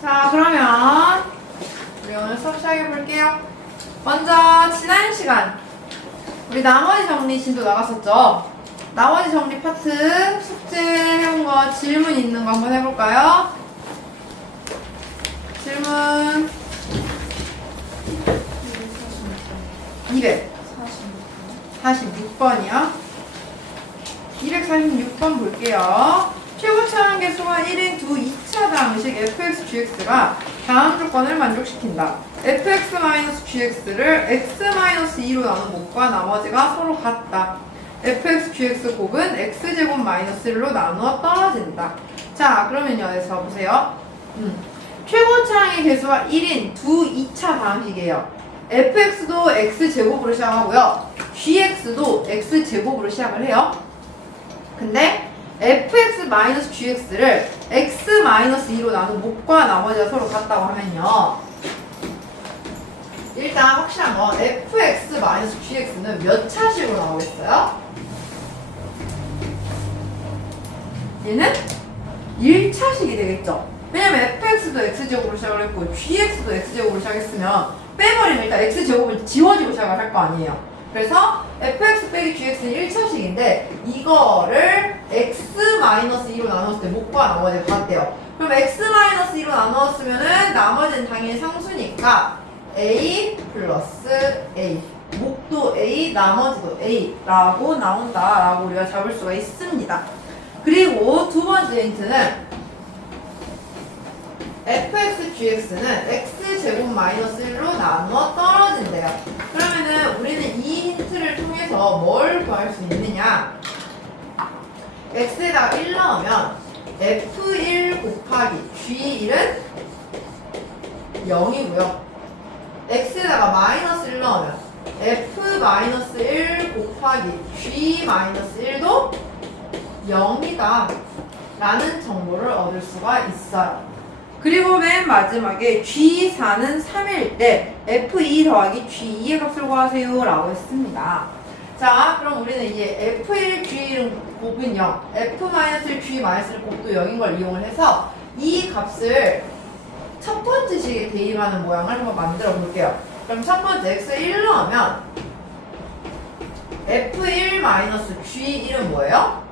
자, 그러면 우리 오늘 수업 시작해 볼게요. 먼저 지난 시간 우리 나머지 정리 진도 나갔었죠? 나머지 정리 파트 숙제 해온 거 질문 있는 거 한번 해볼까요? 질문 246번이요. 246번 볼게요. 최고 차항 개수가 1인 두 2차 방식 fx, gx가 다음 조건을 만족시킨다. fx-gx를 x-2로 나눈 곱과 나머지가 서로 같다. fx, gx 곱은 x제곱 마이너스 1로 나누어 떨어진다. 자, 그러면요, 여기서 보세요. 최고 차항의 개수가 1인 두 2차 방식이에요. fx도 x제곱으로 시작하고요. gx도 x제곱으로 시작을 해요. 근데 fx-gx를 x-2로 나눈 곱과 나머지가 서로 같다고 하면요. 일단 확실한 건 fx-gx는 몇 차식으로 나오겠어요? 얘는 1차식이 되겠죠. 왜냐면 fx도 x제곱으로 시작을 했고 gx도 x제곱으로 시작했으면 빼버리면 일단 x제곱을 지워지고 시작을 할 거 아니에요. 그래서 fx 빼기 gx는 1차식인데 이거를 x-2로 나눴을 때 목과 나머지가 같대요. 그럼 x-2로 나누었으면은 나머지는 당연히 상수니까 a 플러스 a, 목도 a, 나머지도 a라고 나온다라고 우리가 잡을 수가 있습니다. 그리고 두 번째 힌트는 fx, gx는 x제곱 마이너스 1로 나누어 떨어진대요. 그러면은 우리는 이 힌트를 통해서 뭘 구할 수 있느냐? x에다가 1 넣으면 f1 곱하기 g1은 0이고요. x에다가 마이너스 1 넣으면 f-1 곱하기 g-1도 0이다 라는 정보를 얻을 수가 있어요. 그리고 맨 마지막에 G4는 3일 때 F2 더하기 G2의 값을 구하세요 라고 했습니다. 자, 그럼 우리는 이제 F1, G1 곱은 0, F-1, G-1 곱도 0인 걸 이용을 해서 이 값을 첫 번째 식에 대입하는 모양을 한번 만들어 볼게요. 그럼 첫 번째 X에 1 넣으면 F1-G1은 뭐예요?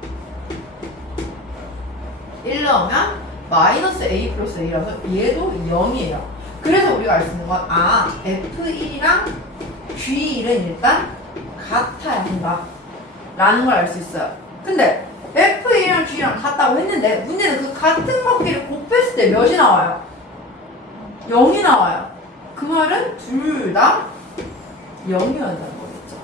1 넣으면 마이너스 a 플러스 a라서 얘도 0이에요. 그래서 우리가 알 수 있는 건 F1이랑 G1은 일단 같아야 한다 라는 걸 알 수 있어요. 근데 F1이랑 G1이랑 같다고 했는데 문제는 그 같은 값끼리 곱했을 때 몇이 나와요? 0이 나와요. 그 말은 둘 다 0이어야 한다는 거겠죠.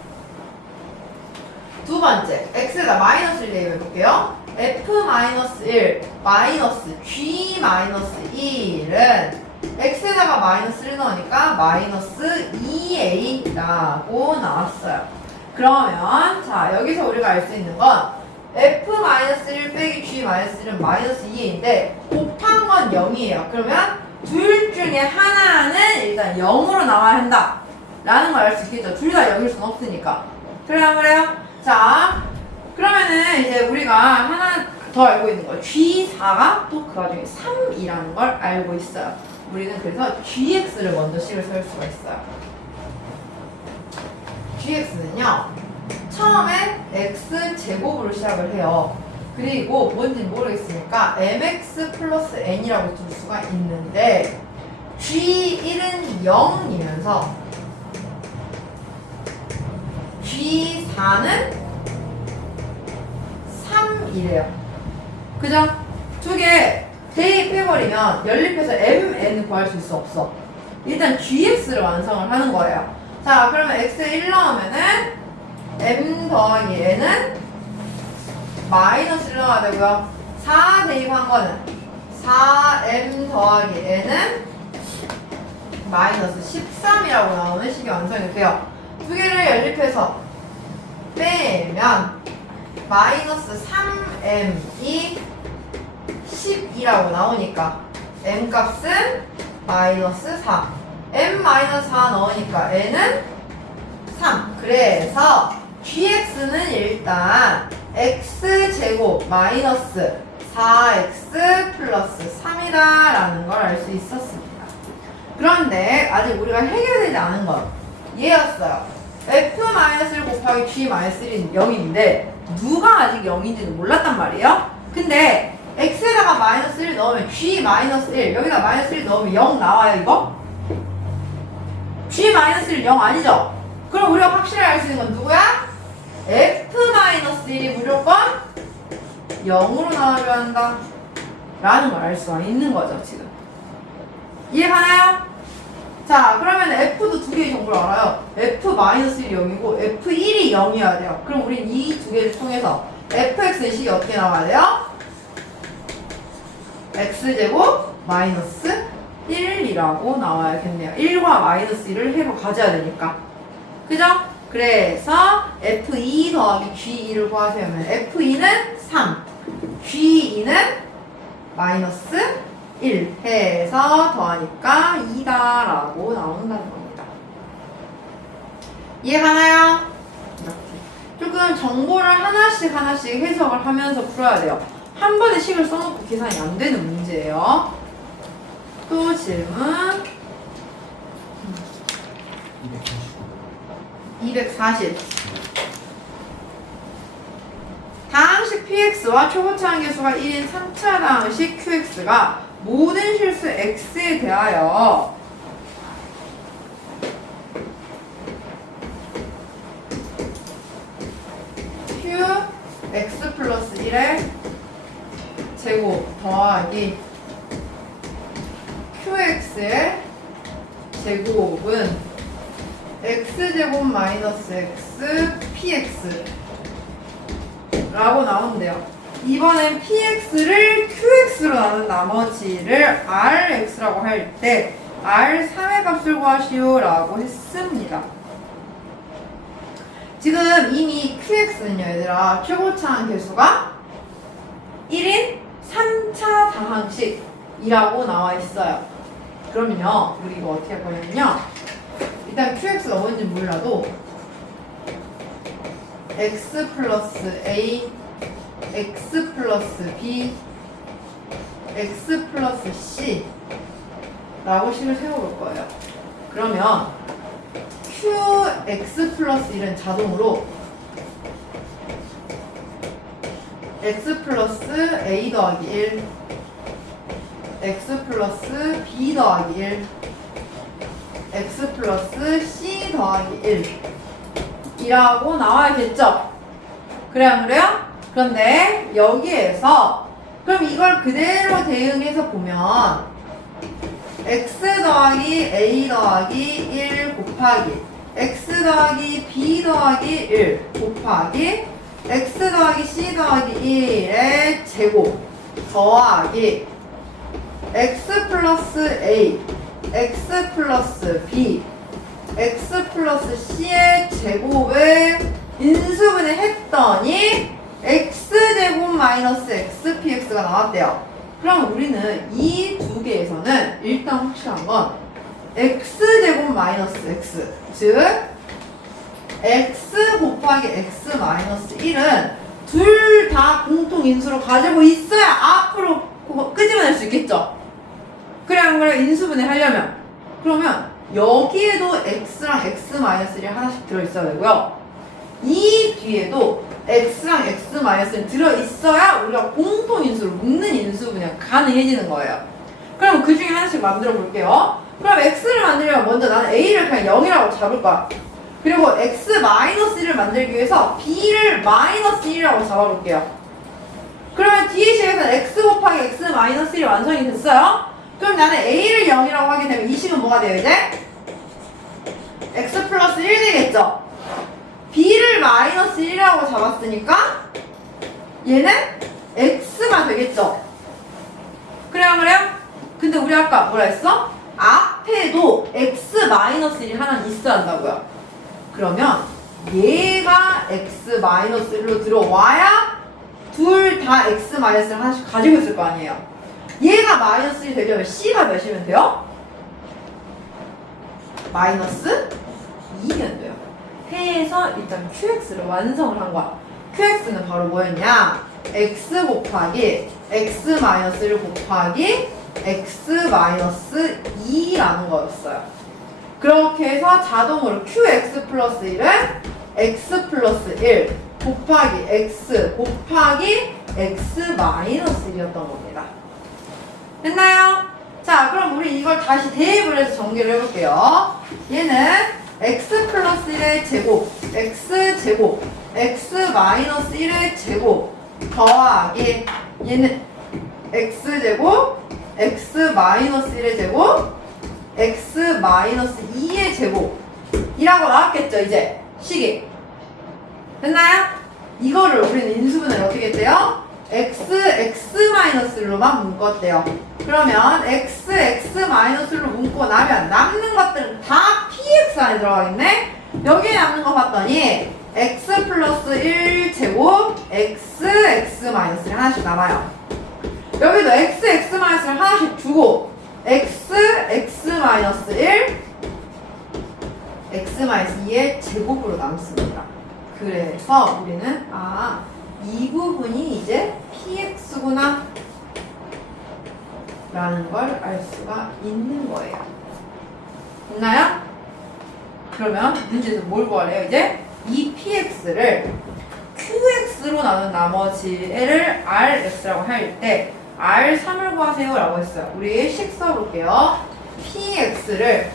두 번째, x에다 마이너스를 대입해 볼게요. f-1 마이너스 g-1은 x에다가 마이너스 1 넣으니까 마이너스 2a라고 나왔어요. 그러면 자, 여기서 우리가 알 수 있는 건 f-1 빼기 g-1은 마이너스 2a인데 곱한 건 0이에요. 그러면 둘 중에 하나는 일단 0으로 나와야 한다 라는 걸 알 수 있겠죠. 둘 다 0일 수는 없으니까. 그래요, 안 그래요? 자, 그러면은 이제 우리가 하나 더 알고 있는 거예요. G4가 또 그 와중에 3이라는 걸 알고 있어요. 우리는 그래서 GX를 먼저 식을 세울 수가 있어요. GX는요, 처음에 X제곱으로 시작을 해요. 그리고 뭔지 모르겠으니까 MX 플러스 N이라고 줄 수가 있는데 G1은 0이면서 G4는 3이래요. 그죠? 두 개 대입해버리면 연립해서 mn 구할 수 있어, 없어? 일단 gx를 완성을 하는 거예요. 자, 그러면 x에 1 넣으면은 m 더하기 n은 마이너스 1 넣어야 되고요. 4 대입한 거는 4m 더하기 n은 마이너스 13이라고 나오는 식이 완성이 돼요. 두 개를 연립해서 빼면 마이너스 3m이 12라고 나오니까 m 값은 마이너스 4, m 마이너스 4 넣으니까 n은 3. 그래서 gx는 일단 x제곱 마이너스 4x 플러스 3이다 라는 걸 알 수 있었습니다. 그런데 아직 우리가 해결되지 않은 건 얘였어요. f-1 곱하기 g-1은 0인데 누가 아직 0인지는 몰랐단 말이에요. 근데 x에다가 마이너스 1 넣으면 g-1 여기다 마이너스 1 넣으면 0 나와요 이거? g-1 0 아니죠? 그럼 우리가 확실하게 알 수 있는 건 누구야? f-1이 무조건 0으로 나와줘야 한다 라는 걸 알 수가 있는 거죠 지금. 이해가나요? 자 그러면 F도 두 개의 정보를 알아요. F-1이 0이고 F1이 0이어야 돼요. 그럼 우린 이 두 개를 통해서 fx의 식이 어떻게 나와야 돼요? x제곱 마이너스 1이라고 나와야겠네요. 1과 마이너스 1을 해로 가져야 되니까. 그죠? 그래서 F2 더하기 G2를 구하시면 F2는 3, G2는 마이너스 1 해서 더하니까 2다 라고 나온다는 겁니다. 이해가나요? 이렇게 조금 정보를 하나씩 해석을 하면서 풀어야 돼요. 한 번에 식을 써놓고 계산이 안 되는 문제예요. 또 질문 240 다항식 px와 초고차항 계수가 1인 3차 다항식 qx가 모든 실수 x에 대하여 qx 플러스 1의 제곱 더하기 qx의 제곱은 x제곱 마이너스 x px 라고 나온대요. 이번엔 px를 qx로 나눈 나머지를 rx라고 할 때 r 3의 값을 구하시오 라고 했습니다. 지금 이미 qx는요 얘들아 최고차항 계수가 1인 3차 다항식이라고 나와 있어요. 그러면요 우리 이거 어떻게 할 거냐면요 일단 qx가 뭔지 몰라도 x 플러스 a, x 플러스 b, x 플러스 c 라고 식을 세워볼 거예요. 그러면 qx 플러스 1은 자동으로 x 플러스 a 더하기 1, x 플러스 b 더하기 1, x 플러스 c 더하기 1 이라고 나와야겠죠? 그래요 안 그래요? 그런데 여기에서 그럼 이걸 그대로 대응해서 보면 x 더하기 a 더하기 1 곱하기 x 더하기 b 더하기 1 곱하기 x 더하기 c 더하기 1의 제곱 더하기 x 플러스 a, x 플러스 b, x 플러스 c의 제곱을 인수분해 했더니 x제곱 마이너스 x px가 나왔대요. 그럼 우리는 이 두 개에서는 일단 확실한 건 x제곱 마이너스 x 즉 x 곱하기 x 마이너스 1은 둘 다 공통인수로 가지고 있어야 앞으로 끄집어낼 수 있겠죠. 그래 안 그래? 인수분해 하려면 그러면 여기에도 x랑 x 마이너스 1이 하나씩 들어있어야 되고요. 이 뒤에도 x랑 x 마이너스 1이 들어있어야 우리가 공통인수로 묶는 인수분해가 가능해지는 거예요. 그럼 그 중에 하나씩 만들어 볼게요. 그럼 x를 만들려면 먼저 나는 a를 그냥 0이라고 잡을 거야. 그리고 x 마이너스 1을 만들기 위해서 b를 마이너스 1이라고 잡아볼게요. 그러면 뒤에 식에서는 x 곱하기 x 마이너스 1이 완성이 됐어요. 그럼 나는 a를 0이라고 하게 되면 이 식은 뭐가 돼요 이제? x 플러스 1 되겠죠? b를 마이너스 1이라고 잡았으니까 얘는 x가 되겠죠? 그래요 그래요? 근데 우리 아까 뭐라 했어? 앞에도 x 마이너스 1이 하나 있어야 한다고요. 그러면 얘가 x 마이너스 1로 들어와야 둘 다 x 마이너스 1을 하나씩 가지고 있을 거 아니에요. 얘가 마이너스 1 되려면 c가 몇이면 돼요? 마이너스 2면 돼요. 해서 일단 qx를 완성을 한 거야. qx는 바로 뭐였냐? x 곱하기 x-1 곱하기 x-2라는 거였어요. 그렇게 해서 자동으로 qx 플러스 1은 x 플러스 1 곱하기 x 곱하기 x-1이었던 겁니다. 됐나요? 자, 그럼 우리 이걸 다시 대입을 해서 전개를 해볼게요. 얘는 x 플러스 1의 제곱, x 제곱, x 마이너스 1의 제곱 더하기 얘는 x 제곱, x 마이너스 1의 제곱, x 마이너스 2의 제곱이라고 나왔겠죠, 이제 식이. 됐나요? 이거를 우리는 인수분해를 어떻게 했대요? x-1로만 묶었대요. 그러면 x-1로 묶고 나면 남는 것들은 다 px 안에 들어가겠네? 여기에 남는 거 봤더니 x 플러스 1제곱 x-1 하나씩 남아요. 여기도 x-1을 하나씩 주고 x-1 x-2의 제곱으로 남습니다. 그래서 우리는 이 부분이 이제 px구나 라는 걸 알 수가 있는 거예요. 됐나요? 그러면 문제에서 뭘 구하래요? 이제 이 px를 qx로 나눈 나머지 애를 rx라고 할 때 r3을 구하세요 라고 했어요. 우리 식 써볼게요. px를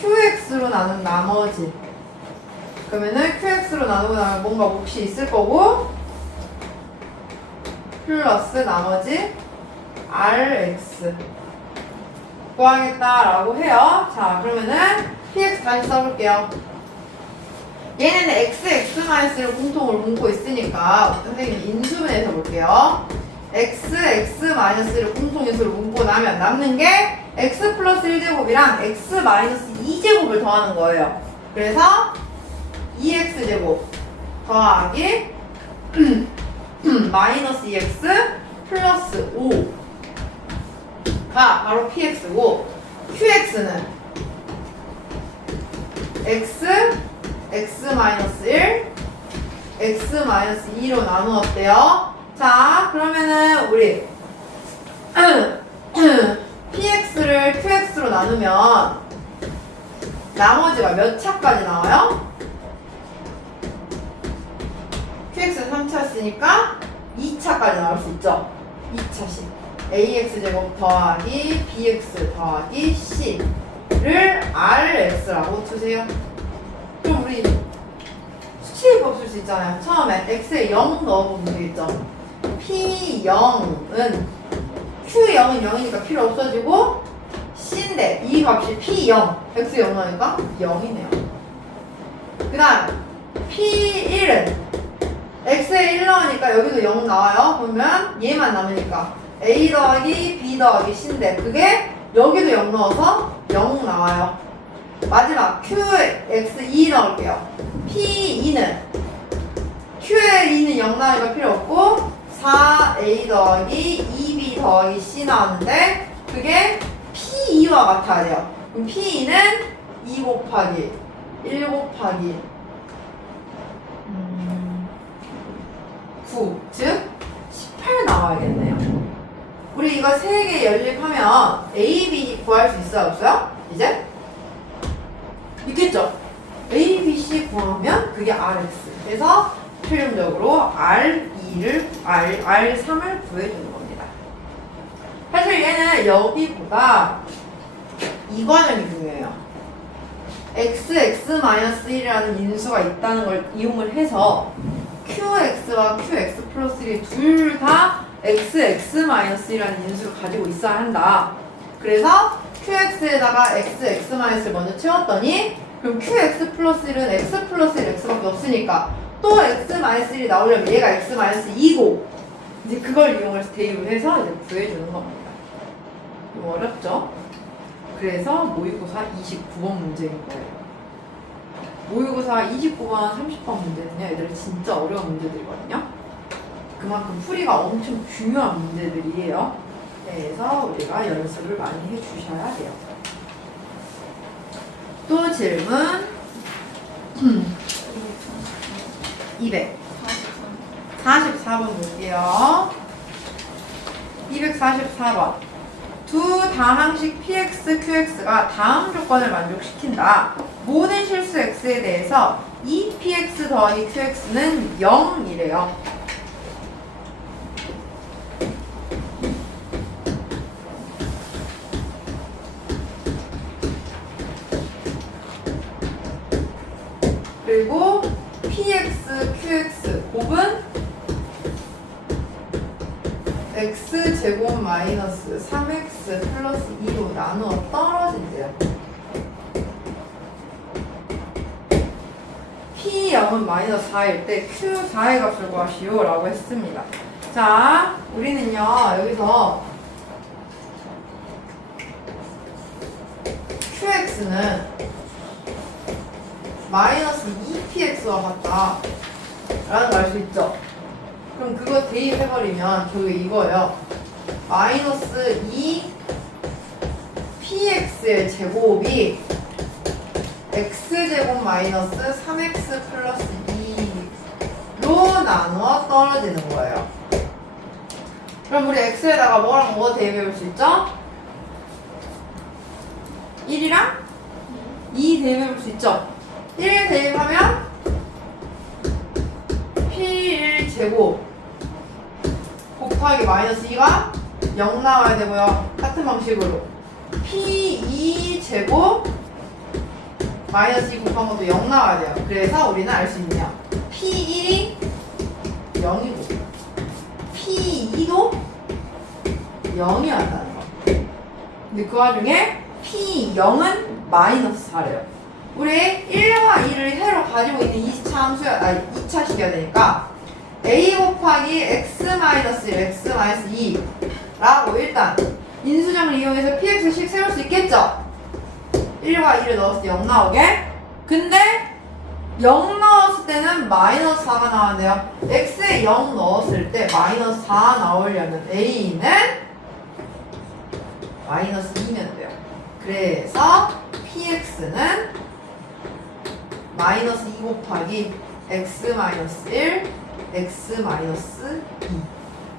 qx로 나눈 나머지, 그러면은 qx로 나누고 나면 뭔가 몫이 있을 거고 플러스 나머지 rx 구하겠다라고 해요. 자, 그러면은 px 다시 써볼게요. 얘는 x-를 공통으로 묶고 있으니까 선생님이 인수분해해서 볼게요. x-를 공통인수로 묶고 나면 남는 게 x 플러스 1제곱이랑 x 마이너스 2제곱을 더하는 거예요. 그래서 2x제곱 더하기 마이너스 2x 플러스 5가 바로 px고, qx는 x-1 x-2로 나누었대요. 자, 그러면은 우리 px를 qx로 나누면 나머지가 몇 차까지 나와요? qx는 3차였으니까 2차까지 나올 수 있죠. 2차씩 ax제곱 더하기 bx 더하기 c를 rx라고 두세요. 그럼 우리 수치법 쓸 수 있잖아요. 처음에 x에 0 넣어보면 되겠죠. p0은 q0은 0이니까 필요 없어지고 c인데 이 값이 p0 x 0 넣으니까 0이네요. 그 다음 p1은 x에 1 넣으니까 여기도 0 나와요. 그러면 얘만 남으니까 a 더하기 b 더하기 c인데 그게 여기도 0 넣어서 0 나와요. 마지막 qx2 넣을게요. p2는 q에 2는 0 나오니까 필요 없고 4a 더하기 2b 더하기 c 나왔는데 그게 p2와 같아야 돼요. 그럼 p2는 2 곱하기 1 곱하기 9, 즉 18 나와야겠네요. 우리 이거 3개 연립하면 A, B 구할 수 있어요? 없어요? 이제? 있겠죠? A, B, C 구하면 그게 RX. 그래서 필연적으로 R3을 구해주는 겁니다. 사실 얘는 여기보다 이 과정이 중요해요. x-1이라는 인수가 있다는 걸 이용을 해서 qx와 qx 플러스 1이 둘 다 x-1이라는 인수를 가지고 있어야 한다. 그래서 qx에다가 x-를 먼저 채웠더니 그럼 qx 플러스 1은 x 플러스 1 x밖에 없으니까 또 x-1이 나오려면 얘가 x-2고 이제 그걸 이용해서 대입을 해서 이제 구해주는 겁니다. 좀 어렵죠? 그래서 모의고사 29번 문제인 거예요. 모의고사 29번, 30번 문제는요, 얘들 진짜 어려운 문제들이거든요. 그만큼 풀이가 엄청 중요한 문제들이에요. 그래서 우리가 연습을 많이 해주셔야 돼요. 또 질문 243 244번 볼게요. 244번. 두 다항식 px, qx가 다음 조건을 만족시킨다. 모든 실수 x에 대해서 2px 더하기 qx는 0이래요. 그리고 px, qx 곱은 x제곱 마이너스 3x 플러스 2로 나누어 떨어진대요. P0은 마이너스 4일 때 Q4의 값을 구하시오 라고 했습니다. 자, 우리는요 여기서 QX는 마이너스 2px와 같다 라는 걸 알 수 있죠. 그럼 그거 대입해버리면 저게 이거예요. 마이너스 2px의 제곱이 x제곱 마이너스 3x 플러스 2로 나누어 떨어지는 거예요. 그럼 우리 x에다가 뭐랑 뭐 대입해볼 수 있죠? 1이랑 2 대입해볼 수 있죠? 1 대입하면 p1 제곱 곱하기 마이너스 2가 0 나와야 되고요. 같은 방식으로 p2 제곱 마이너스 2 곱한 것도 0 나와야 돼요. 그래서 우리는 알 수 있냐? p1이 0이고 p2도 0이 한다는 거. 근데 그 와중에 p0은 마이너스 4래요. 우리 1과 2를 세로 가지고 있는 2차 함수야, 2차식이어야 되니까 a 곱하기 x-1, x-2라고 일단 인수정을 이용해서 px씩 세울 수 있겠죠? 1과 2를 넣었을 때 0 나오게. 근데 0 넣었을 때는 마이너스 4가 나왔네요. x에 0 넣었을 때 마이너스 4 나오려면 a는 마이너스 2면 돼요. 그래서 px는 마이너스 2 곱하기 x-1, x-2.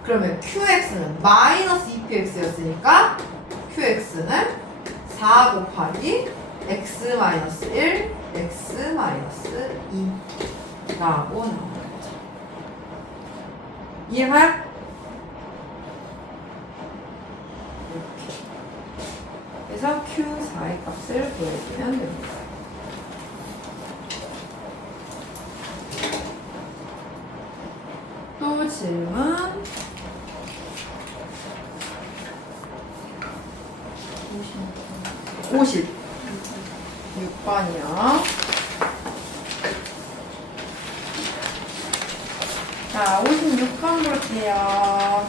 그러면 qx는 마이너스 2px였으니까 qx는 4 곱하기 x-1, x-2라고 나오는 거죠. 이해가요? 이렇게. 그래서 q4의 값을 구해주면 됩니다. 또 질문 56번이요. 자, 56번 볼게요.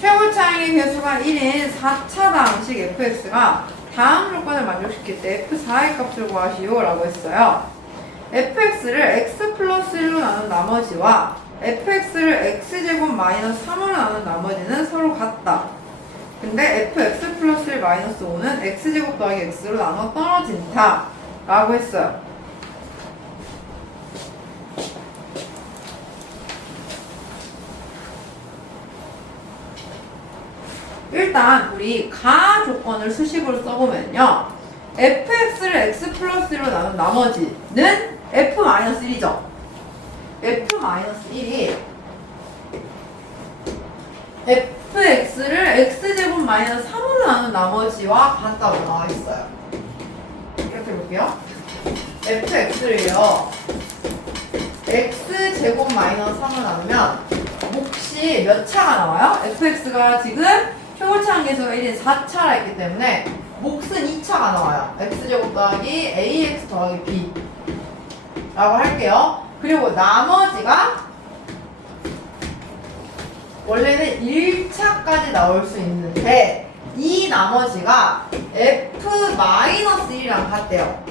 최고차항의 개수가 1인 4차 다항식 fx가 다음 조건을 만족시킬 때 f4의 값을 구하시오 라고 했어요. fx를 x 플러스 1로 나눈 나머지와 fx를 x제곱 마이너스 3으로 나눈 나머지는 서로 같다. 근데 fx 플러스 1 마이너스 5는 x제곱 더하기 x로 나눠 떨어진다 라고 했어요. 일단 우리 가 조건을 수식으로 써보면요, fx를 x 플러스 1로 나눈 나머지는 f-1이죠. f-1이 fx를 x제곱 마이너스 3으로 나눈 나머지와 같다고 나와 있어요. 이렇게 볼게요. fx를요 x제곱 마이너스 3으로 나누면 몫이 몇 차가 나와요? fx가 지금 최고차항 계수가 1인 4차라 했기 때문에 몫은 2차가 나와요. x제곱 더하기 ax 더하기 b 라고 할게요. 그리고 나머지가 원래는 1차까지 나올 수 있는데 이 나머지가 f-1이랑 같대요.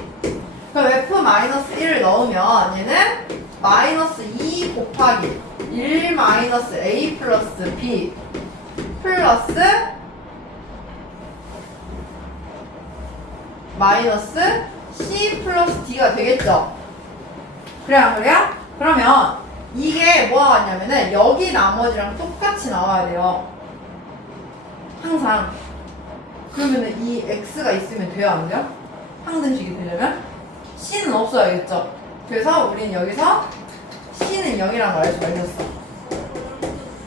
그럼 f-1을 넣으면 얘는 마이너스 2 곱하기 1 마이너스 a 플러스 b 플러스 마이너스 c 플러스 d가 되겠죠? 그래 안 그래요? 그러면 이게 뭐가 왔냐면은 여기 나머지랑 똑같이 나와야 돼요. 항상. 그러면은 이 x가 있으면 돼요, 안 돼요? 항등식이 되려면 c는 없어야겠죠. 그래서 우리는 여기서 c는 0이라는 걸 알수 있었어.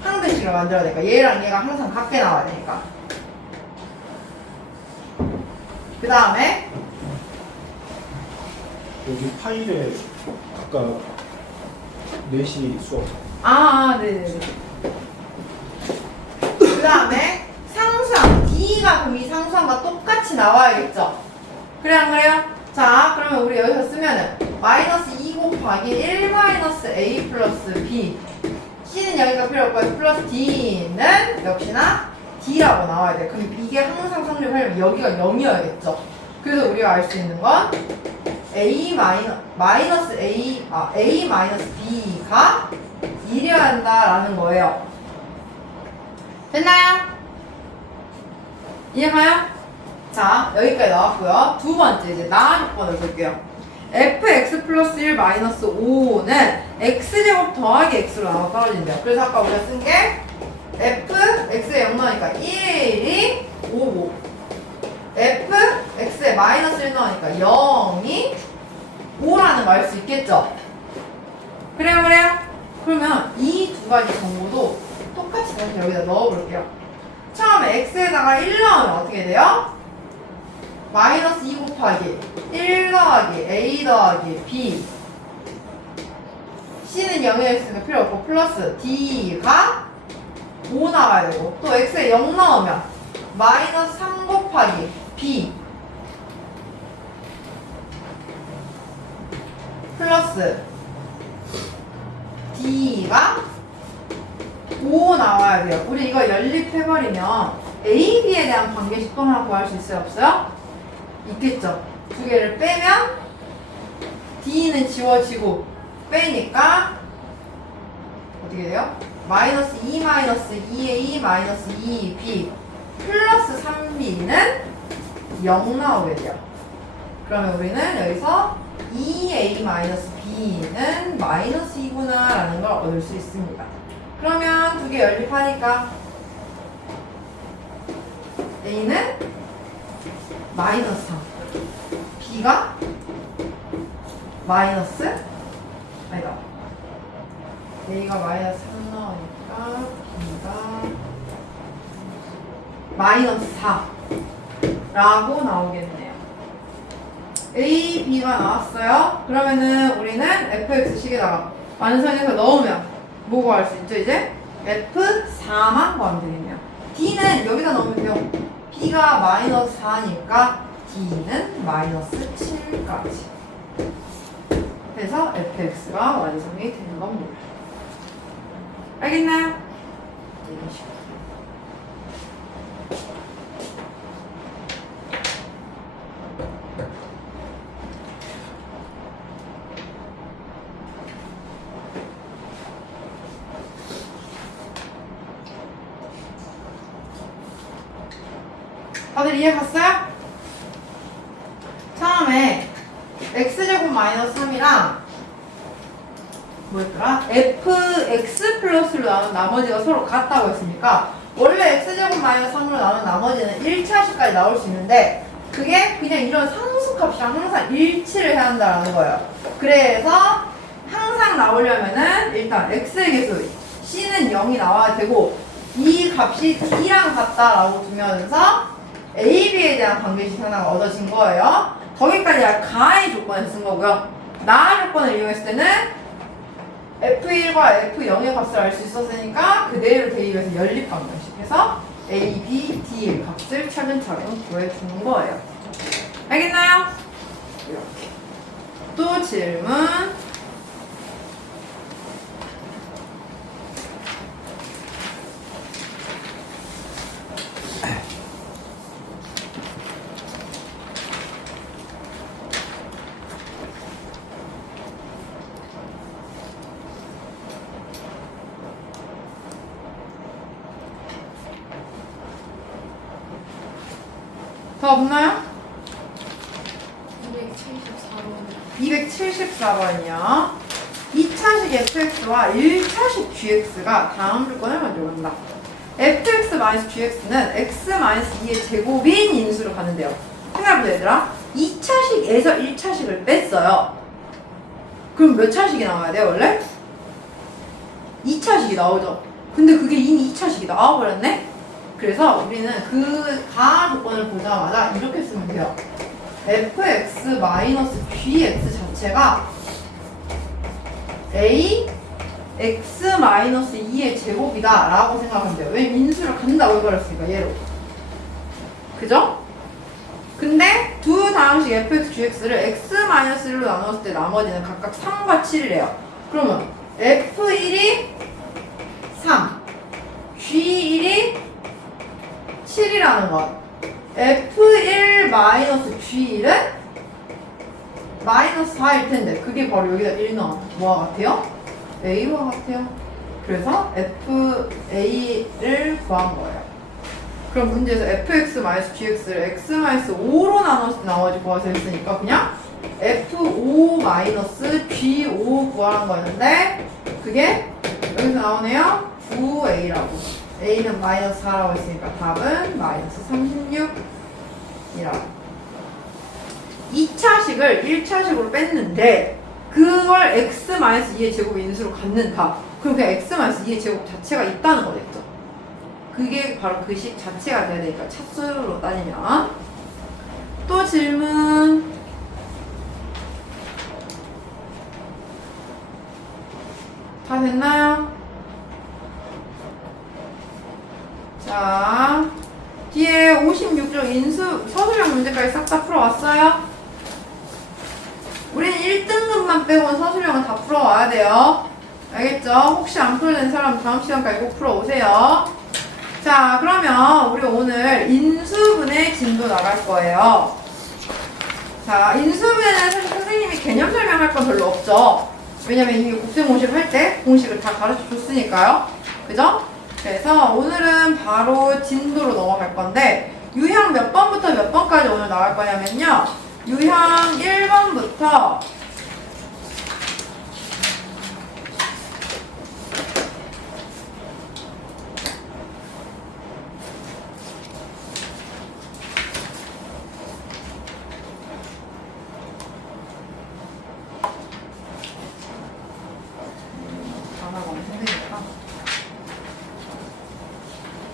항등식을 만들어야 되니까 얘랑 얘가 항상 같게 나와야 되니까. 그 다음에 여기 파일에 아까 4시 수업 네네네. 그 다음에 상수항 D가 그럼 이 상수항과 똑같이 나와야겠죠. 그래 안 그래요? 자 그러면 우리 여기서 쓰면은 마이너스 2 곱하기 1 마이너스 A 플러스 B C는 여기가 필요 없고 플러스 D는 역시나 D라고 나와야 돼. 그럼 이게 항상 성립하려면 여기가 0이어야겠죠. 그래서 우리가 알 수 있는 건 A 마이너스 A 마이너스 B가 1이어야 한다라는 거예요. 됐나요? 이해가요? 자 여기까지 나왔고요. 두 번째 이제 나한 조건을 볼게요. fx 플러스 1 마이너스 5는 x제곱 더하기 x로 나눠 떨어진대요. 그래서 아까 우리가 쓴 게 fx에 0 넣으니까 1이 5고 fx에 마이너스 1 넣으니까 0이 5라는 거 알 수 있겠죠? 그래요? 그러면 이 두 가지 정보도 똑같이 다시 여기다 넣어볼게요. 처음에 x에다가 1 넣으면 어떻게 돼요? 마이너스 2 곱하기 1 더하기 a 더하기 b c는 0이었으니까 필요 없고 플러스 d가 5 나와야 되고 또 x에 0 넣으면 마이너스 3 곱하기 b 플러스 d가 5 나와야 돼요. 우리 이거 연립해버리면 a, b에 대한 관계식 또 하나 구할 수 있어요? 없어요? 있겠죠. 두 개를 빼면 d는 지워지고 빼니까 어떻게 돼요? 마이너스 2 마이너스 2a 마이너스 2b 플러스 3b는 0 나오게 돼요. 그러면 우리는 여기서 2a 마이너스 b는 마이너스 2구나 라는 걸 얻을 수 있습니다. 그러면 두 개 연립하니까 a는 마이너스 3 b가 마이너스 아니다 a가 마이너스 3 나오니까 b가 마이너스 4 라고 나오겠네요. a, b가 나왔어요. 그러면은 우리는 fx 식에다가 완성해서 넣으면 뭐 구할 수 있죠 이제? f4만 구하면 되겠네요. d는 여기다 넣으면 돼요. b가 마이너스 4니까 d는 마이너스 7까지. 그래서 fx가 완성이 되는 겁니다. 알겠나요? 이런 식으로. 다들 이해 갔어요? 처음에 x제곱 마이너스 3이랑 뭐였더라? fx 플러스로 나눈 나머지가 서로 같다고 했으니까 원래 x제곱 마이너스 3으로 나눈 나머지는 1차식까지 나올 수 있는데 그게 그냥 이런 상수값이랑 항상 일치를 해야 한다는 거예요. 그래서 항상 나오려면은 일단 x의 개수 c는 0이 나와야 되고 이 값이 d랑 같다라고 두면서 a, b에 대한 관계식 하나가 얻어진 거예요. 거기까지 가의 조건에서 쓴 거고요. 나 조건을 이용했을 때는 F1과 F0의 값을 알 수 있었으니까 그대로 대입해서 연립 방정식 해서 A, B, D의 값을 차근차근 구해주는 거예요. 알겠나요? 이렇게. 또 질문. 더 없나요? 274번. 274번이요. 2차 2차식 fx와 1차식 gx가 다음 조건을 만들어본다. fx-gx는 x-2의 제곱인 인수로 가는데요. 생각해보자 얘들아. 2차식에서 1차식을 뺐어요. 그럼 몇 차식이 나와야 돼요 원래? 2차식이 나오죠. 근데 그게 이미 2차식이 나와버렸네? 그래서 우리는 그 가 조건을 보자마자 이렇게 쓰면 돼요. fx-gx 자체가 a x-2의 제곱이다 라고 생각하면 돼요. 왜 인수를 간다고 해버렸으니까 얘로. 그죠? 근데 두 다항식 fx, gx를 x-1로 나눴을 때 나머지는 각각 3과 7이래요. 그러면 f1이 3, g1이 7이라는 것. f1-g1은 마이너스 4일 텐데 그게 바로 여기다 1 넣어. 뭐와 같아요? a와 같아요. 그래서 fa를 구한 거예요. 그럼 문제에서 fx-gx를 x-5로 나눴을 때 나머지 구하세요 했으니까 그냥 f5-g5 구하는 거였는데 그게 여기서 나오네요. 9a라고. a는 마이너스 4라고 했으니까 답은 마이너스 36이라고. 2차식을 1차식으로 뺐는데 그걸 x-2의 제곱 인수로 갖는다. 그럼 그 x-2의 제곱 자체가 있다는 거겠죠. 그게 바로 그 식 자체가 돼야 되니까 차수로 따지면. 또 질문. 다 됐나요? 자, 뒤에 56조 인수 서술형 문제까지 싹 다 풀어왔어요? 우리는 1등급만 빼고는 서술형은 다 풀어와야 돼요. 알겠죠? 혹시 안 풀어낸 사람 다음 시간까지 꼭 풀어오세요. 자, 그러면 우리 오늘 인수분해 진도 나갈 거예요. 자, 인수분해는 사실 선생님이 개념 설명할 건 별로 없죠. 왜냐면 이미 곱셈공식 할 때 공식을 다 가르쳐 줬으니까요. 그죠? 그래서 오늘은 바로 진도로 넘어갈 건데 유형 몇 번부터 몇 번까지 오늘 나갈 거냐면요. 유형 1번부터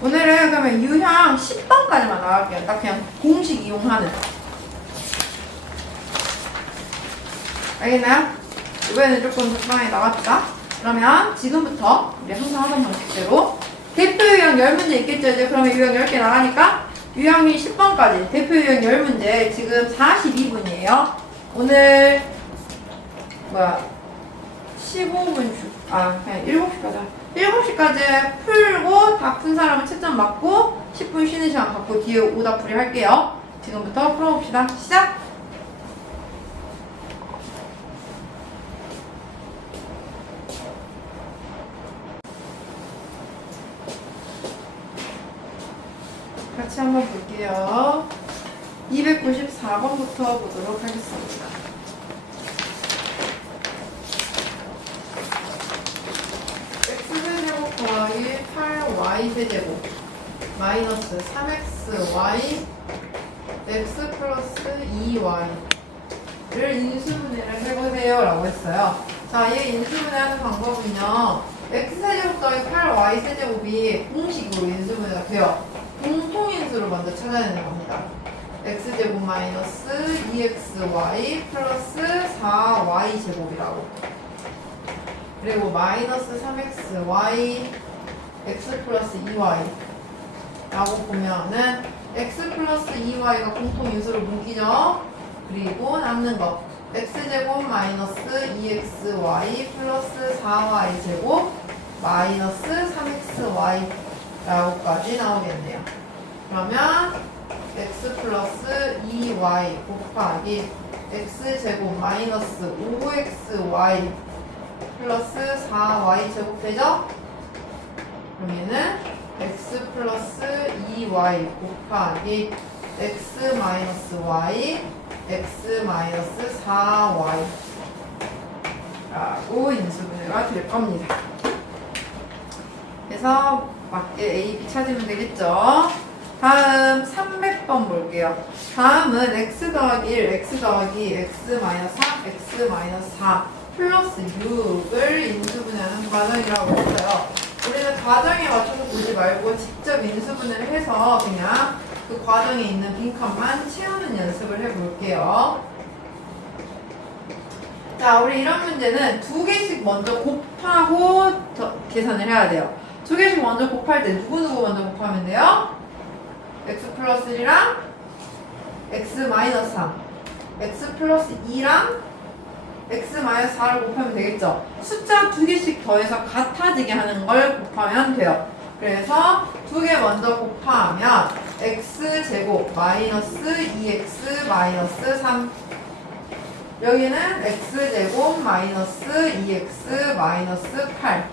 오늘은 그러면 유형 10번까지만 나갈게요. 딱 그냥 공식 이용하는. 알겠나요? 이번에는 조금 적당히 나갑시다. 그러면 지금부터 우리 항상 하던 방식대로 대표 유형 10문제 있겠죠? 이제 그러면 유형 10개 나가니까 유형이 10번까지 대표 유형 10문제 지금 42분이에요. 오늘 15분 그냥 7시까지 7시까지 풀고 다 푼 사람은 채점 맞고 10분 쉬는 시간 갖고 뒤에 오답풀이 할게요. 지금부터 풀어봅시다. 시작! 같이 한번 볼게요. 294번부터 보도록 하겠습니다. x제곱 더하기 8y제곱 마이너스 3xy x 플러스 2y를 인수분해를 해보세요 라고 했어요. 자, 얘 인수분해하는 방법은요, x세제곱 더하기 8y세제곱이 공식으로 인수분해가 돼요. 공통인수를 먼저 찾아내는 겁니다. x제곱 마이너스 2xy 플러스 4y제곱이라고. 그리고 마이너스 3xy x 플러스 2y 라고 보면은 x 플러스 2y가 공통인수로 묶이죠. 그리고 남는 거 x제곱 마이너스 2xy 플러스 4y제곱 마이너스 3xy 라고까지 나오겠네요. 그러면 x 플러스 2y 곱하기 x제곱 마이너스 5xy 플러스 4y제곱 되죠? 그럼 얘는 x 플러스 2y 곱하기 x 마이너스 y x 마이너스 4y 라고 인수분해가 될 겁니다. 그래서 맞게 A, B 찾으면 되겠죠. 다음 300번 볼게요. 다음은 x 더하기 1, x 더하기 x 마이너스 3, x 마이너스 4 플러스 6을 인수분해하는 과정이라고 했어요. 우리는 과정에 맞춰서 보지 말고 직접 인수분해를 해서 그냥 그 과정에 있는 빈칸만 채우는 연습을 해볼게요. 자, 우리 이런 문제는 두 개씩 먼저 곱하고 계산을 해야 돼요. 두 개씩 먼저 곱할 때 누구누구 먼저 곱하면 돼요? x 플러스 1이랑 x 마이너스 3, x 플러스 2랑 x 마이너스 4를 곱하면 되겠죠. 숫자 두 개씩 더해서 같아지게 하는 걸 곱하면 돼요. 그래서 두 개 먼저 곱하면 x 제곱 마이너스 2x 마이너스 3, 여기는 x 제곱 마이너스 2x 마이너스 8.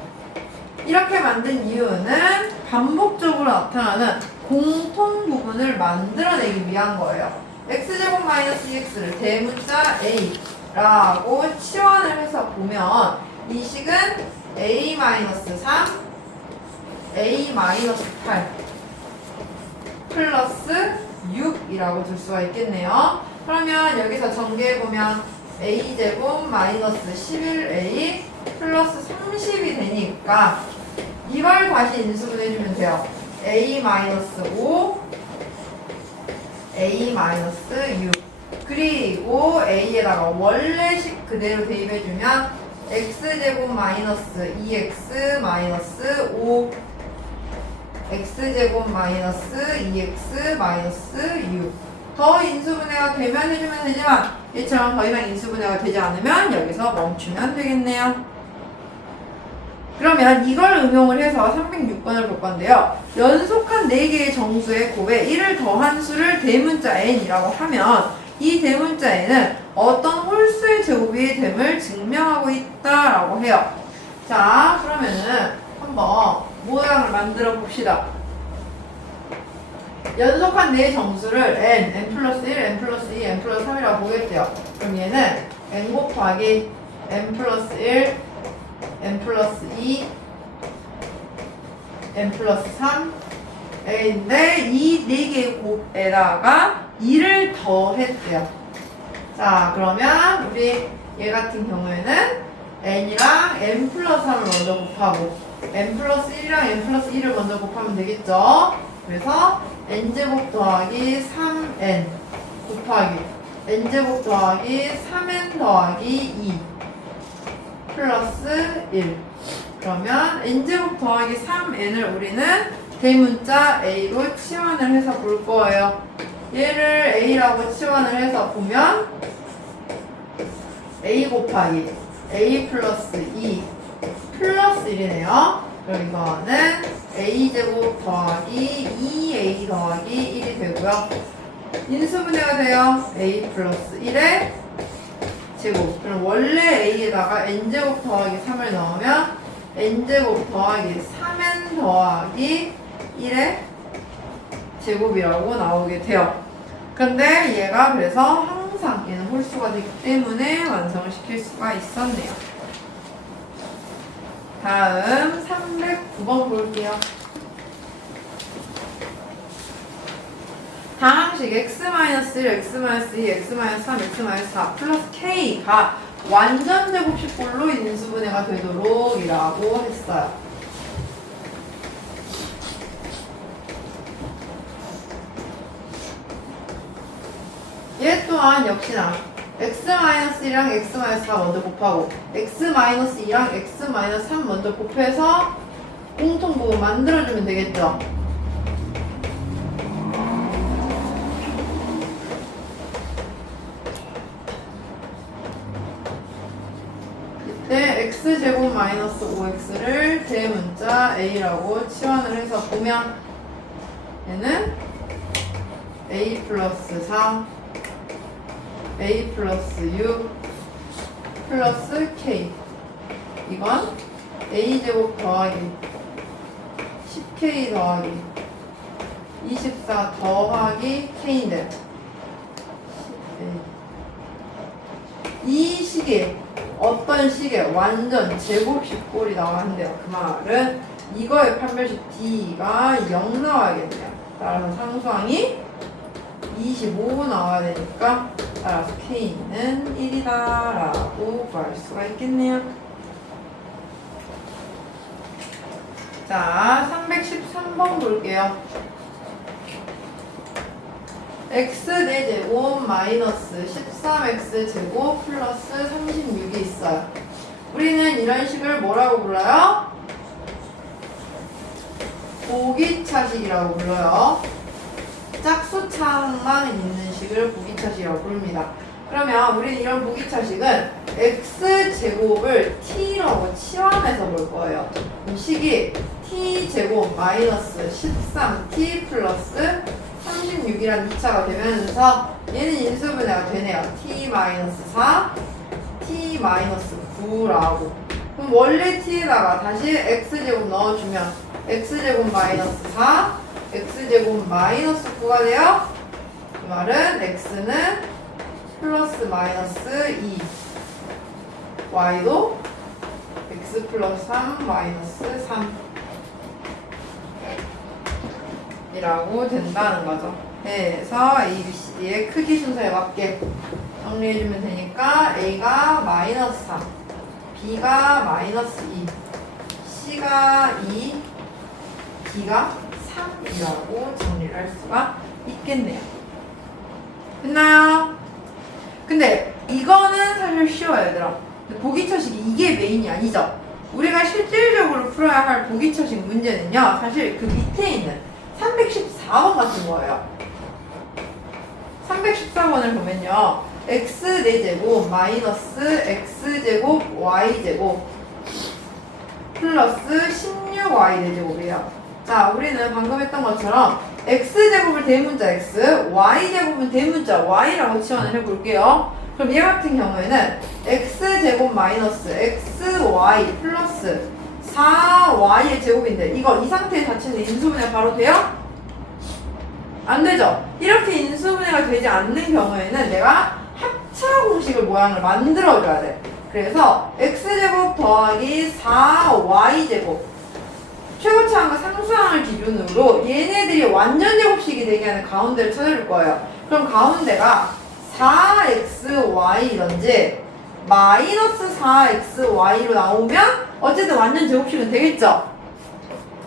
이렇게 만든 이유는 반복적으로 나타나는 공통 부분을 만들어내기 위한 거예요. x제곱 마이너스 2x를 대문자 a라고 치환을 해서 보면 이 식은 a 마이너스 3, a 마이너스 8 플러스 6이라고 둘 수가 있겠네요. 그러면 여기서 전개해보면 a제곱 마이너스 11a 플러스 30이 되니까 이걸 다시 인수분해주면 돼요. a 마이너스 5, a 마이너스 6. 그리고 a에다가 원래식 그대로 대입해주면 x제곱 마이너스 2x 마이너스 5, x제곱 마이너스 2x 마이너스 6. 더 인수분해가 되면 해주면 되지만 얘처럼 더 이상 인수분해가 되지 않으면 여기서 멈추면 되겠네요. 그러면 이걸 응용을 해서 306번을 볼 건데요. 연속한 4개의 정수의 곱에 1을 더한 수를 대문자 n이라고 하면 이 대문자 n은 어떤 홀수의 제곱이 됨을 증명하고 있다라고 해요. 자, 그러면은 한번 모양을 만들어 봅시다. 연속한 4 정수를 n 플러스 1, n 플러스 2, n 플러스 3이라고 보겠대요. 그럼 얘는 n 곱하기 n 플러스 1, n 플러스 2, n 플러스 3, n인데 이 4개의 곱에다가 2를 더했대요. 자, 그러면 우리 얘 같은 경우에는 n이랑 n 플러스 3을 먼저 곱하고 n 플러스 1이랑 n 플러스 2를 먼저 곱하면 되겠죠. 그래서 n제곱 더하기 3n 곱하기 n제곱 더하기 3n 더하기 2 플러스 1. 그러면 n제곱 더하기 3n을 우리는 대문자 a로 치환을 해서 볼 거예요. 얘를 a라고 치환을 해서 보면 a 곱하기 a 플러스 2 플러스 1이네요. 그럼 이거는 a제곱 더하기 2a 더하기 1이 되고요. 인수분해가 돼요. a 플러스 1의 제곱. 그럼 원래 a에다가 n제곱 더하기 3을 넣으면 n제곱 더하기 3n 더하기 1의 제곱이라고 나오게 돼요. 근데 얘가 그래서 항상 얘는 홀수가 되기 때문에 완성을 시킬 수가 있었네요. 다음 309번 볼게요. 다항식 x-1, x-2, x-3, x-4 플러스 k가 완전 제곱식꼴로 인수분해가 되도록 이라고 했어요. 얘 또한 역시나 x-1이랑 x-4 먼저 곱하고 x-2랑 x-3 먼저 곱해서 공통부분 만들어주면 되겠죠. 이때 x제곱 마이너스 5x를 대문자 a라고 치환을 해서 보면 얘는 a 플러스 4 a 플러스 6 플러스 k. 이건 a제곱 더하기 10k 더하기 24 더하기 k인데 이 식의 어떤 식의 완전 제곱식 꼴이 나왔는데요. 그 말은 이거의 판별식 D가 0 나와야겠네요. 따라서 상수항이 25 나와야 되니까 따라서 K는 1이다 라고 구할 수가 있겠네요. 자, 313번 볼게요. x4제곱 마이너스 13x제곱 플러스 36이 있어요. 우리는 이런 식을 뭐라고 불러요? 보기차식이라고 불러요. 짝수창만 있는 식을 보기차식이라고 부릅니다. 그러면 우리는 이런 보기차식은 x제곱을 t라고 치환해서 볼 거예요. 이 식이 t제곱 마이너스 13t 플러스 36이란 2차가 되면서 얘는 인수분해가 되네요. t-4, t-9라고. 그럼 원래 t에다가 다시 x제곱 넣어주면 x제곱 마이너스 4, x제곱 마이너스 9가 돼요. 그 말은 x는 플러스 마이너스 2, y도 x 플러스 3 마이너스 3 이라고 된다는 거죠. 그래서 A, B, C, D의 크기 순서에 맞게 정리해주면 되니까 A가 마이너스 3, B가 마이너스 2, C가 2, D가 3이라고 정리를 할 수가 있겠네요. 됐나요? 근데 이거는 사실 쉬워요, 얘들아. 보기처식이 이게 메인이 아니죠. 우리가 실질적으로 풀어야 할 보기처식 문제는요, 사실 그 밑에 있는 314번 같은 거예요. 314번을 보면요. x 4제곱 마이너스 x제곱 y제곱 플러스 16y 4제곱이에요. 자, 우리는 방금 했던 것처럼 x제곱을 대문자 x, y제곱은 대문자 y라고 치환을 해볼게요. 그럼 얘 같은 경우에는 x제곱 마이너스 xy 플러스 4y의 제곱인데 이거 이 상태 자체는 인수분해 바로 돼요? 안 되죠? 이렇게 인수분해가 되지 않는 경우에는 내가 합차 공식을 모양을 만들어줘야 돼. 그래서 x제곱 더하기 4y제곱 최고차항과 상수항을 기준으로 얘네들이 완전 제곱식이 되게 하는 가운데를 찾아줄 거예요. 그럼 가운데가 4xy든지 마이너스 4xy로 나오면 어쨌든 완전 제곱식은 되겠죠?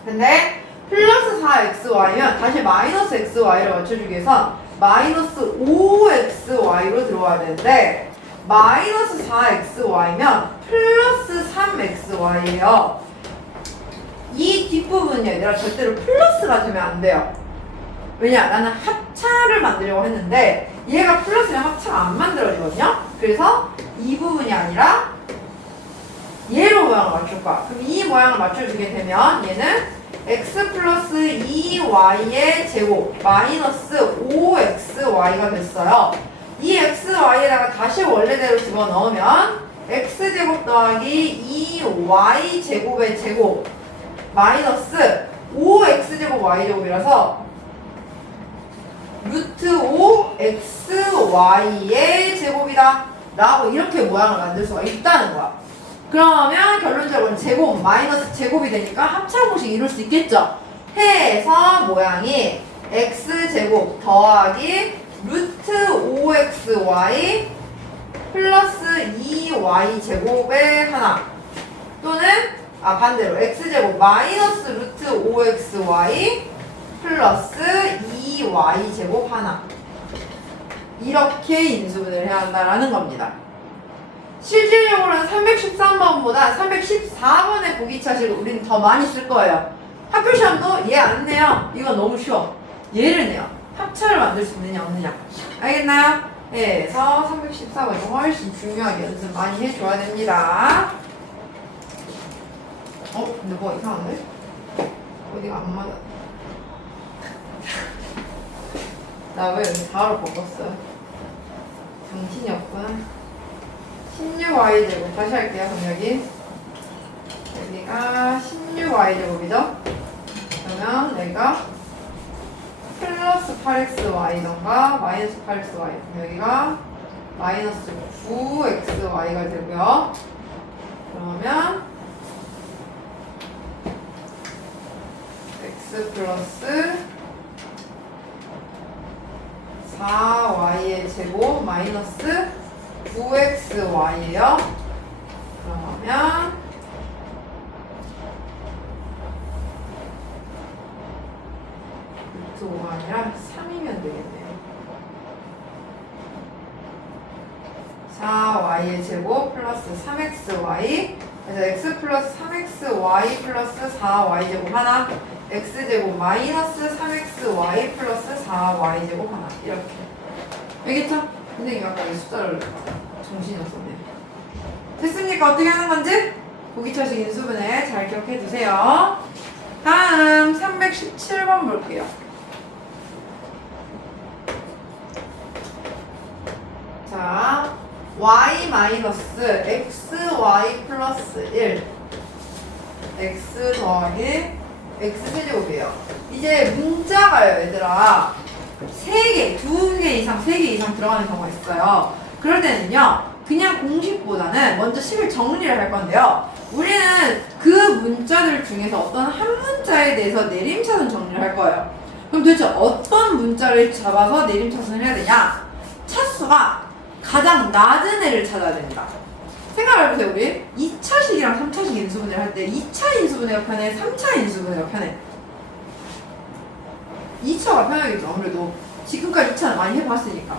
근데 플러스 4xy면 다시 마이너스 xy를 맞춰주기 위해서 마이너스 5xy로 들어와야 되는데 마이너스 4xy면 플러스 3xy예요. 이 뒷부분이 얘들아 절대로 플러스가 되면 안 돼요. 왜냐? 나는 합차를 만들려고 했는데 얘가 플러스면 합차가 안 만들어지거든요? 그래서 이 부분이 아니라 얘로 모양을 맞출 거야. 그럼 이 모양을 맞춰주게 되면 얘는 x 플러스 2y의 제곱 마이너스 5xy가 됐어요. 이 xy에다가 다시 원래대로 집어넣으면 x제곱 더하기 2y 제곱의 제곱 마이너스 5x제곱 y제곱이라서 루트 5xy의 제곱이다 라고 이렇게 모양을 만들 수가 있다는 거야. 그러면 결론적으로 제곱 마이너스 제곱이 되니까 합차공식 이룰 수 있겠죠. 해서 모양이 x제곱 더하기 루트 5xy 플러스 2y 제곱의 하나 또는 반대로 x제곱 마이너스 루트 5xy 플러스 2y 제곱 하나 이렇게 인수분해를 해야 한다는 겁니다. 실질적으로는 313번보다 314번의 보기차식을 우리는 더 많이 쓸 거예요. 학교시험도 얘 안 내요. 이거 너무 쉬워. 얘를 내요. 합차를 만들 수 있느냐 없느냐. 알겠나요? 네, 그래서 314번이 훨씬 중요하게 연습 많이 해줘야 됩니다. 근데 뭐 이상한데? 어디가 안 맞아? 나 왜 여기 바로 바꿨어요? 정신이 없구나. 16y 제곱 다시 할게요. 그럼 여기가 16y 제곱이죠? 그러면 여기가 플러스 8xy던가 마이너스 8xy 여기가 마이너스 9xy가 되고요. 그러면 x 플러스 4y의 제곱 마이너스 9xy예요. 그러면 루트 5가 아니라 3이면 되겠네요. 4y의 제곱 플러스 3xy. 그래서 x 플러스 3xy 플러스 4y 제곱 하나, x제곱 마이너스 3xy 플러스 4y 제곱 하나. 이렇게. 알겠죠? 선생님이 아까 이 숫자를 정신이 없었네. 됐습니까? 어떻게 하는 건지? 보기처식 인수분해 잘 기억해 두세요. 다음 317번 볼게요. 자, y 마이너스 xy 플러스 1 x 더하기 x 세제곱이에요. 이제 문자가요, 얘들아. 3개, 2개 이상, 3개 이상 들어가는 경우가 있어요. 그럴 때는요, 그냥 공식보다는 먼저 식을 정리를 할 건데요. 우리는 그 문자들 중에서 어떤 한 문자에 대해서 내림차순 정리를 할 거예요. 그럼 도대체 어떤 문자를 잡아서 내림차순을 해야 되냐? 차수가 가장 낮은 애를 찾아야 됩니다. 생각해보세요. 우리 2차식이랑 3차식 인수분해를 할 때 2차 인수분해가 편해? 3차 인수분해가 편해? 2차가 편하겠죠. 아무래도 지금까지 2차는 많이 해봤으니까.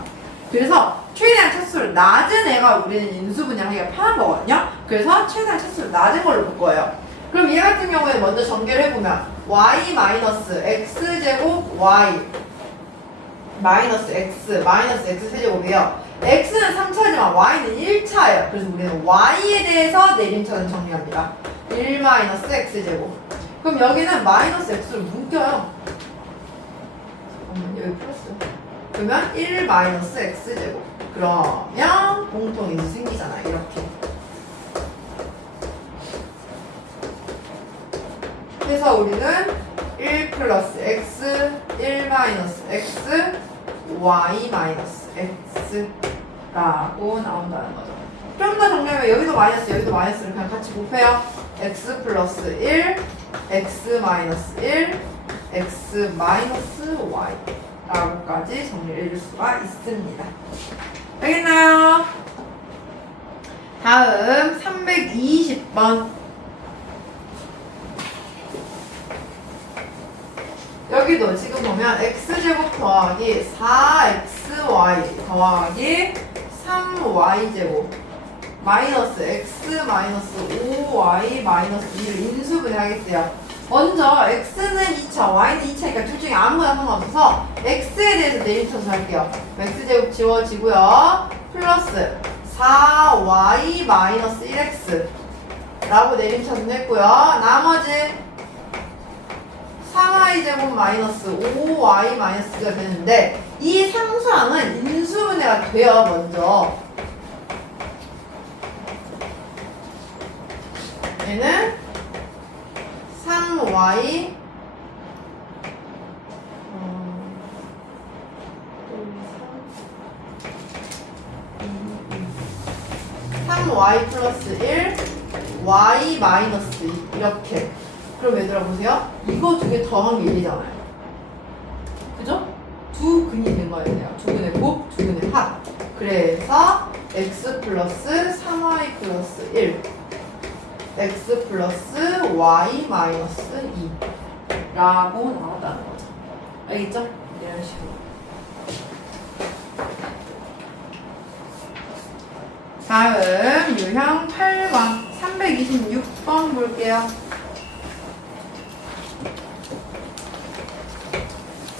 그래서 최대한 차수를 낮은 애가 우리는 인수분해를 하기가 편한 거거든요. 그래서 최대한 차수를 낮은 걸로 볼 거예요. 그럼 얘 같은 경우에 먼저 전개를 해보면 y 마이너스 x제곱 y 마이너스 x 세제곱이에요. x는 3차지만 y는 1차예요. 그래서 우리는 y에 대해서 내림차순 정리합니다. 1 마이너스 x제곱. 그럼 여기는 마이너스 x를 묶여요. 여기 플러스. 그러면 1 마이너스 x제곱. 그러면 공통인수 생기잖아요. 이렇게. 그래서 우리는 1 플러스 x, 1 마이너스 x, y 마이너스 x라고 나온다는 거죠. 좀 더 정리하면 여기도 마이너스를 그냥 같이 곱해요. x 플러스 1, x 마이너스 1, x 마이너스 y 라고까지 정리를 해줄 수가 있습니다. 알겠나요? 다음 320번. 여기도 지금 보면 x제곱 더하기 4xy 더하기 3y제곱 마이너스 x 마이너스 5y 마이너스 2를 인수분해 하겠어요. 먼저 x는 2차, y는 2차니까 둘 중에 아무거나 상관없어서 x에 대해서 내림차순 할게요. x제곱 지워지고요. 플러스 4y 마이너스 1x 라고 내림차순 했고요. 나머지 3y제곱 마이너스 5y 마이너스가 되는데 이 상수항은 인수분해가 돼요. 먼저 얘는 3y 3y 플러스 1 y 마이너스 2 이렇게. 그럼 얘들아 보세요. 이거 두 개 더한 게 1이잖아요. 그죠? 두 근이 된 거예요. 두 근의 곱, 두 근의 합. 그래서 x 플러스 3y 플러스 1 x 플러스 y 마이너스 2 라고 나왔다는 거죠. 알겠죠? 이런 식으로. 다음 유형 8번 326번 볼게요.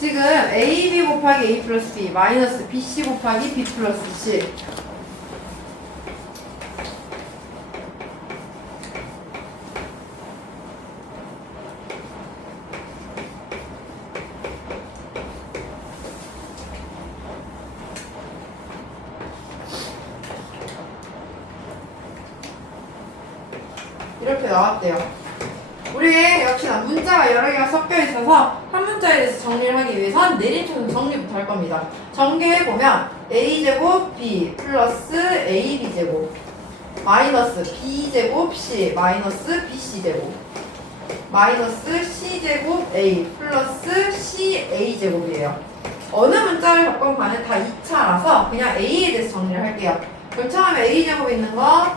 지금 AB 곱하기 A 플러스 B 마이너스 BC 곱하기 B 플러스 C 이렇게 나왔대요. 우리 역시나 문자가 여러 개가 섞여 있어서 한 문자에 대해서 정리를 하기 위해선 내림차순 정리부터 할 겁니다. 전개해보면 a제곱 b 플러스 ab제곱 마이너스 b제곱 c 마이너스 bc제곱 마이너스 c제곱 a 플러스 ca제곱이에요. 어느 문자를 겪건 간에 다 2차라서 그냥 a에 대해서 정리를 할게요. 그럼 처음에 a제곱 있는 거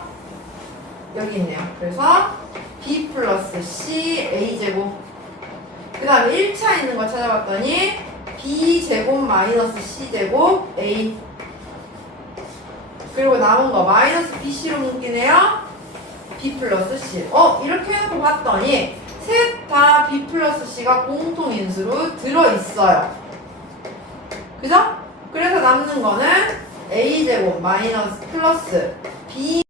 여기 있네요. 그래서 b 플러스 c a제곱 그 다음에 1차 있는 거 찾아봤더니 b제곱 마이너스 c제곱 a 그리고 남은 거 마이너스 bc로 묶이네요. b 플러스 c 이렇게 해놓고 봤더니 셋 다 b 플러스 c가 공통인수로 들어있어요. 그죠? 그래서 남는 거는 a제곱 마이너스 플러스 b